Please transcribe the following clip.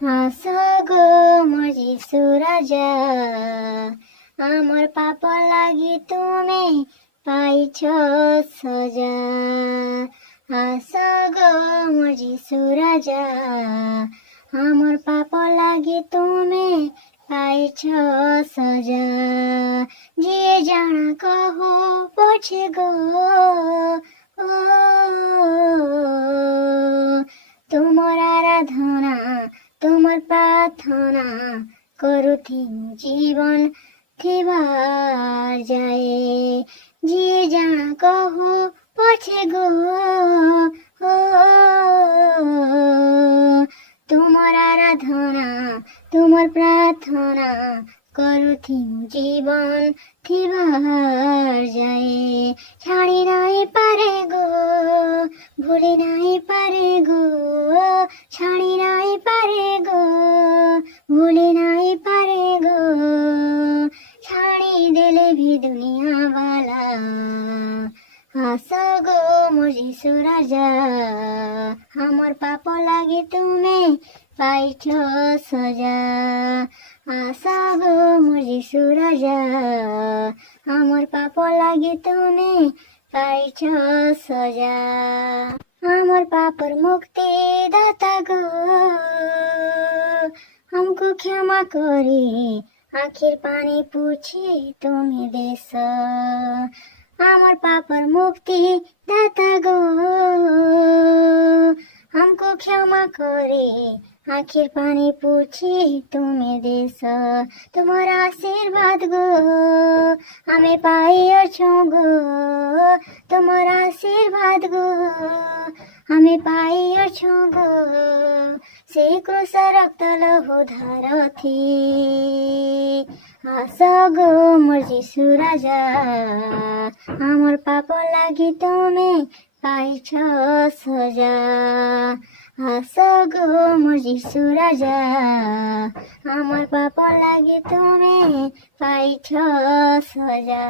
হাস গো মোর যিশু রাজা, আমার পাপ লাগি তুমি পাইছ সজা। হাস গো মোর যিশু রাজা, আমার পাপ লাগি তুমি পাইছ সজা। ଯିଏ ଜାଣା କହୁ ପଛେ ଗୋ, ଓ ତୁମର ଆରାଧନା ତୁମର ପ୍ରାର୍ଥନା କରୁଥିମୁ ଜୀବନ ଥିବାର ଯାଏ। ଯିଏ ଜାଣା କହୁ ପଛେ ଗୋ, ଓ ତୁମର ଆରାଧନା ତୁମର ପ୍ରାର୍ଥନା କରୁଥିମୁ ଜୀବନ ଥିବାର ଯାଏ। ଛାଡ଼ି ନାହିଁ ପାରେ ଗୋ, ଭୁଲି ନାହିଁ ପାରେ ଗୋ, ଛାଡ଼ି ନାହିଁ ପାରେ ଗୋ, ଭୁଲି ନାହିଁ ପାରେ ଗୋ। ଛାଡ଼ି ଦେଲେ ବି ଦୁନିଆ ବାଲା, হাস গো মোর যিশু রাজা, আমার পাপ লাগি তুমি পাইছ সজা। হাস গো মোর যিশু রাজা, আমার পাপ লাগি তুমি পাইছ সজা। আমার পাপর মুক্তি দাতা গো, हमको क्षमा করে আখির পানি পুছি তুমি দেশ। আমার পাপর মুক্তি দাতা গো, हमको क्षमा করে আখির পানি পুছি তুমি দেশ। তোমার আশীর্বাদ গো আমি পাইয়াছো গো, তোমার আশীর্বাদ গো আমি পাইয়াছো গো। সেই ক্রুশ রক্ত লহু ধারথি, হাস গো মোর যিশু রাজা, আমার পাপ লাগি তুমি পাইছ সজা। হাস গো মোর যিশু রাজা, আমার পাপ লাগি তুমি পাইছ সজা।